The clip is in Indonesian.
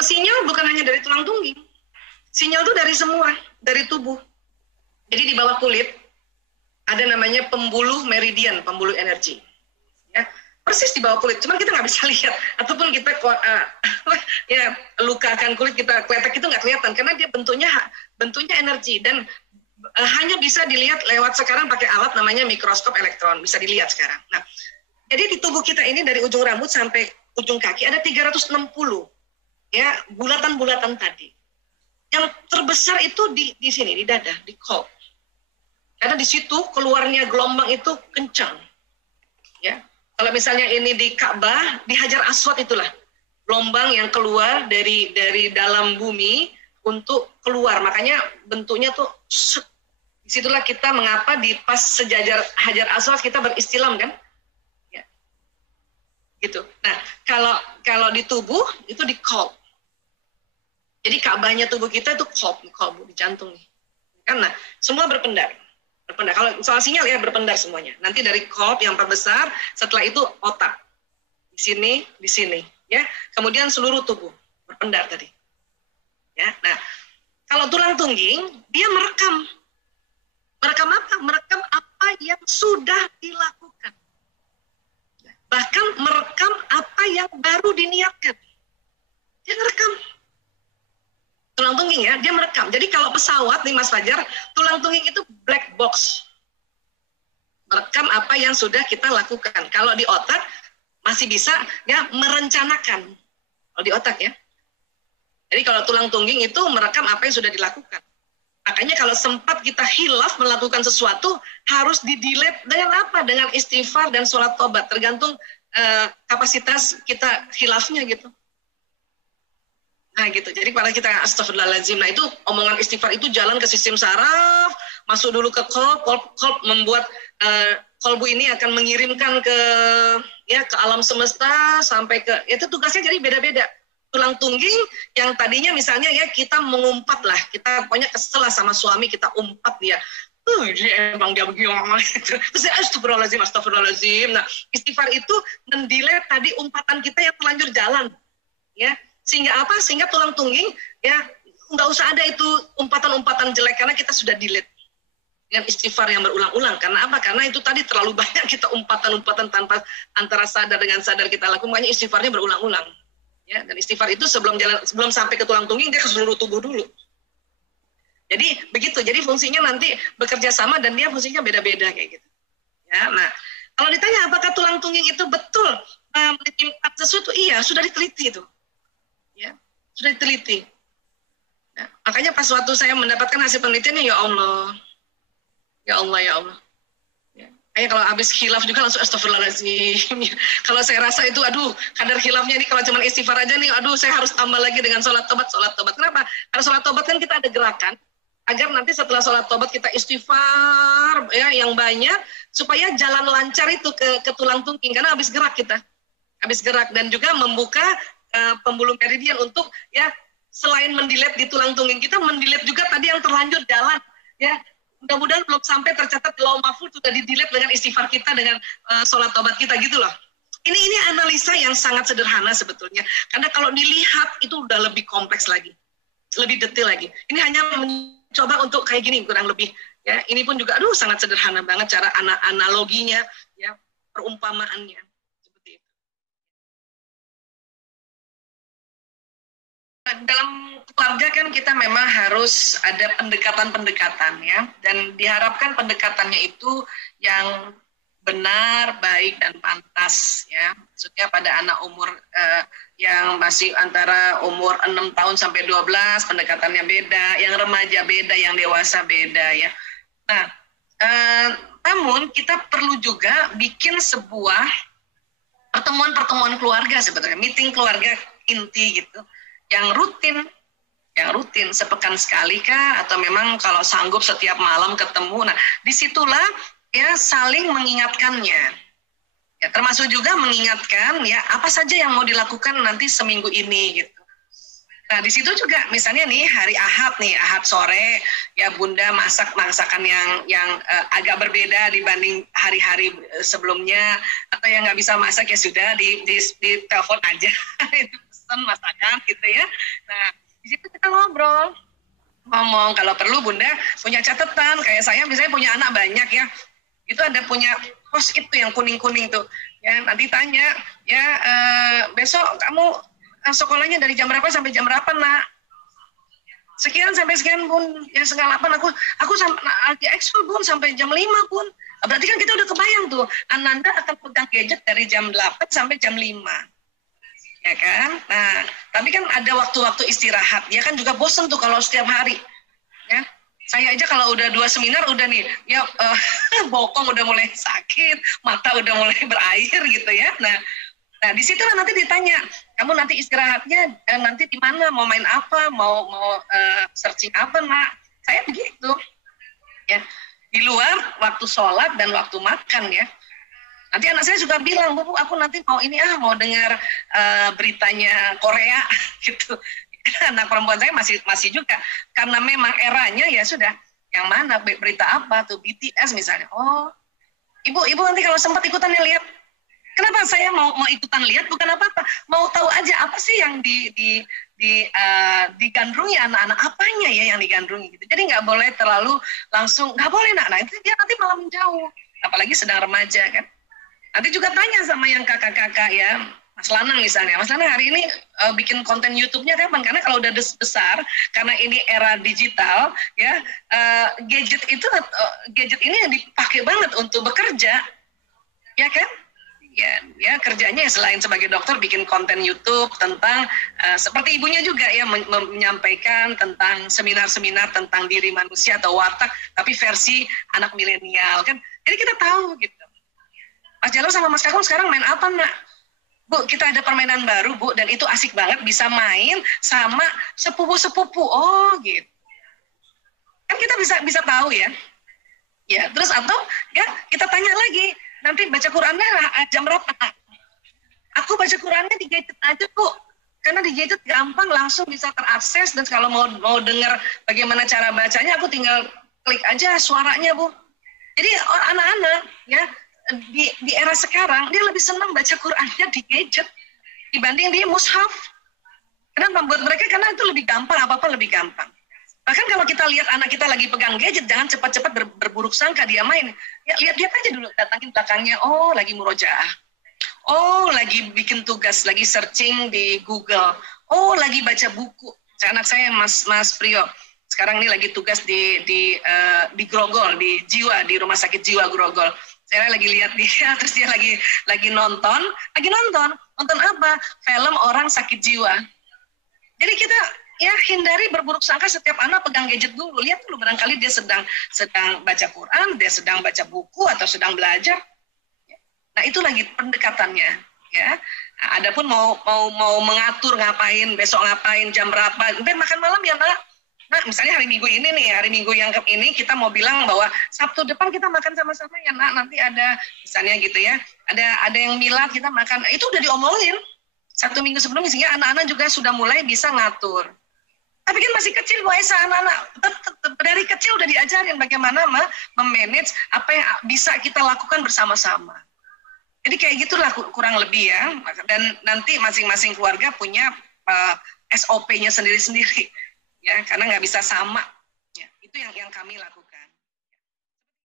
Kalau sinyal bukan hanya dari tulang tungging, sinyal itu dari semua, dari tubuh. Jadi di bawah kulit ada namanya pembuluh meridian, pembuluh energi. Ya, persis di bawah kulit, cuman kita nggak bisa lihat, ataupun kita ya lukakan kulit kita kletek itu nggak kelihatan karena dia bentuknya energi dan hanya bisa dilihat lewat sekarang pakai alat namanya mikroskop elektron, bisa dilihat sekarang. Nah, jadi di tubuh kita ini dari ujung rambut sampai ujung kaki ada 360 ya bulatan-bulatan tadi. Yang terbesar itu di sini, di dada, di kolb. Karena di situ keluarnya gelombang itu kencang. Ya. Kalau misalnya ini di Ka'bah, di Hajar Aswad itulah gelombang yang keluar dari dalam bumi untuk keluar. Makanya bentuknya tuh disitulah kita mengapa di pas sejajar Hajar Aswad kita beristilam kan? Ya. Gitu. Nah, kalau di tubuh itu di kolb. Jadi Ka'bahnya tubuh kita itu kolb di jantung nih. Karena semua berpendar. Kalau soal sinyal ya berpendar semuanya. Nanti dari kolb yang terbesar, setelah itu otak. Di sini, ya. Kemudian seluruh tubuh berpendar tadi. Ya. Nah, kalau tulang tungging dia merekam. Merekam apa? Merekam apa yang sudah dilakukan. Bahkan merekam apa yang baru diniatkan. Dia merekam. Tulang tungging ya, dia merekam. Jadi kalau pesawat nih Mas Fajar, tulang tungging itu black box. Merekam apa yang sudah kita lakukan. Kalau di otak masih bisa ya merencanakan. Kalau di otak ya. Jadi kalau tulang tungging itu merekam apa yang sudah dilakukan. Makanya kalau sempat kita hilaf melakukan sesuatu harus di-delete dengan apa? Dengan istighfar dan sholat tobat. Tergantung kapasitas kita hilafnya gitu. Nah gitu, jadi pada kita astagfirullahaladzim, nah itu omongan istighfar itu jalan ke sistem saraf, masuk dulu ke kolb membuat kolbu ini akan mengirimkan ke alam semesta sampai ke, itu tugasnya jadi beda-beda. Tulang tungging yang tadinya misalnya ya kita mengumpat lah, kita pokoknya kesel sama suami, kita umpat dia, emang dia begini, terus astagfirullahaladzim. Nah istighfar itu mendelete tadi umpatan kita yang terlanjur jalan, ya. Sehingga apa? Sehingga tulang tungging ya nggak usah ada itu umpatan-umpatan jelek karena kita sudah delete dengan istighfar yang berulang-ulang. Karena apa? Karena itu tadi terlalu banyak kita umpatan-umpatan tanpa antara sadar dengan sadar kita lakukan. Makanya istighfarnya berulang-ulang. Ya, dan istighfar itu sebelum sampai ke tulang tungging dia ke seluruh tubuh dulu. Jadi begitu. Jadi fungsinya nanti bekerja sama dan dia fungsinya beda-beda kayak gitu. Ya, nah kalau ditanya apakah tulang tungging itu betul menyimpan sesuatu? Iya, sudah diteliti itu. Ya, sudah diteliti. Ya, makanya pas waktu saya mendapatkan hasil penelitiannya, ya Allah. Ya. Kalau habis khilaf juga langsung astagfirullahaladzim. Kalau saya rasa itu, aduh, kadar khilafnya ini kalau cuma istighfar aja nih, aduh, saya harus tambah lagi dengan sholat tobat. Kenapa? Karena sholat tobat kan kita ada gerakan, agar nanti setelah sholat tobat kita istighfar ya yang banyak, supaya jalan lancar itu ke tulang tungging, karena habis gerak kita. Habis gerak dan juga membuka pembuluh meridian untuk ya selain mendelete di tulang tungging kita mendelete juga tadi yang terlanjur jalan ya, mudah-mudahan belum sampai tercatat di lauh mahfuz sudah di-delete dengan istighfar kita, dengan sholat tobat kita gitu loh. Ini analisa yang sangat sederhana sebetulnya, karena kalau dilihat itu udah lebih kompleks lagi, lebih detail lagi. Ini hanya mencoba untuk kayak gini kurang lebih ya. Ini pun juga aduh sangat sederhana banget cara analoginya ya, perumpamaannya. Dalam keluarga kan kita memang harus ada pendekatan-pendekatan ya, dan diharapkan pendekatannya itu yang benar, baik dan pantas ya. Maksudnya pada anak umur yang masih antara umur 6 tahun sampai 12 pendekatannya beda, yang remaja beda, yang dewasa beda ya. Nah, namun kita perlu juga bikin sebuah pertemuan keluarga sebetulnya, meeting keluarga inti gitu. Yang rutin sepekan sekali kah, atau memang kalau sanggup setiap malam ketemu. Nah, disitulah ya saling mengingatkannya. Ya, termasuk juga mengingatkan ya apa saja yang mau dilakukan nanti seminggu ini gitu. Nah, di situ juga misalnya nih hari Ahad sore ya Bunda masak masakan yang agak berbeda dibanding hari-hari sebelumnya, atau yang nggak bisa masak ya sudah di telepon aja. pesen masakan gitu ya. Nah, di situ kita ngobrol, ngomong kalau perlu Bunda punya catatan, kayak saya misalnya punya anak banyak ya, itu ada punya pos itu yang kuning-kuning tuh, ya nanti tanya, ya besok kamu sekolahnya dari jam berapa sampai jam berapa nak? Sekian sampai sekian Bun, ya 7:30 aku sampai ekskul Bun sampai jam 5 Bun. Berarti kan kita udah kebayang tuh, Ananda akan pegang gadget dari jam 8 sampai jam 5. Ya kan? Nah, tapi kan ada waktu-waktu istirahat. Ya kan juga bosen tuh kalau setiap hari. Ya. Saya aja kalau udah 2 seminar udah nih, ya bokong udah mulai sakit, mata udah mulai berair gitu ya. Nah di situ nanti ditanya, kamu nanti istirahatnya nanti di mana, mau main apa, mau searching apa nak? Saya begitu. Ya. Di luar waktu sholat dan waktu makan ya. Nanti anak saya juga bilang, Bu, aku nanti mau ini mau dengar beritanya Korea gitu. Anak perempuan saya masih juga, karena memang eranya ya sudah, yang mana berita apa tuh BTS misalnya. Oh, ibu nanti kalau sempat ikutan ya lihat. Kenapa saya mau ikutan lihat? Bukan apa-apa, mau tahu aja apa sih yang digandrungi anak-anak, apanya ya yang digandrungi gitu. Jadi nggak boleh terlalu langsung, nggak boleh nak. Nah itu dia nanti malah menjauh, apalagi sedang remaja kan. Nanti juga tanya sama yang kakak-kakak ya, Mas Lanang misalnya, Mas Lanang hari ini bikin konten YouTube-nya kapan? Karena kalau udah besar, karena ini era digital ya, gadget ini yang dipakai banget untuk bekerja, ya kan? Ya kerjanya selain sebagai dokter bikin konten YouTube tentang seperti ibunya juga ya menyampaikan tentang seminar-seminar tentang diri manusia atau watak, tapi versi anak milenial kan. Jadi kita tahu gitu. Mas Jalur sama Mas Kakung sekarang main apa nak? Bu, kita ada permainan baru Bu, dan itu asik banget, bisa main sama sepupu-sepupu. Oh gitu. Kan kita bisa tahu ya. Ya, terus atau ya kita tanya lagi, nanti baca Qurannya jam berapa? Aku baca Qurannya di gadget aja Bu, karena di gadget gampang langsung bisa terakses, dan kalau mau dengar bagaimana cara bacanya aku tinggal klik aja suaranya Bu. Jadi anak-anak ya di era sekarang dia lebih senang baca Qurannya di gadget dibanding di mushaf. Kenapa? Buat mereka karena itu lebih gampang, apa-apa lebih gampang. Bahkan kalau kita lihat anak kita lagi pegang gadget, jangan cepat-cepat berburuk sangka dia main. Ya lihat aja dulu, datangin belakangnya, oh lagi murojaah. Oh lagi bikin tugas, lagi searching di Google. Oh lagi baca buku. Anak saya Mas Priyo sekarang ini lagi tugas di Grogol, di Jiwa, di Rumah Sakit Jiwa Grogol. Saya lagi lihat dia, terus dia lagi nonton apa? Film orang sakit jiwa. Jadi kita ya hindari berburuk sangka setiap anak pegang gadget dulu. Lihat dulu barangkali dia sedang baca Quran, dia sedang baca buku atau sedang belajar. Nah itu lagi pendekatannya. Ya, nah, adapun mau mengatur ngapain, besok ngapain, jam berapa, nanti makan malam ya nak. Nah, misalnya hari Minggu ini nih, hari Minggu yang ini kita mau bilang bahwa Sabtu depan kita makan sama-sama ya nak, nanti ada misalnya gitu ya, ada yang milad kita makan, itu udah diomongin 1 minggu sebelum, sehingga anak-anak juga sudah mulai bisa ngatur. Tapi kan masih kecil Bu Aisyah, anak-anak dari kecil udah diajarin bagaimana memanage apa yang bisa kita lakukan bersama-sama. Jadi kayak gitulah kurang lebih ya, dan nanti masing-masing keluarga punya SOP-nya sendiri-sendiri. Ya, karena nggak bisa sama. Ya, itu yang kami lakukan.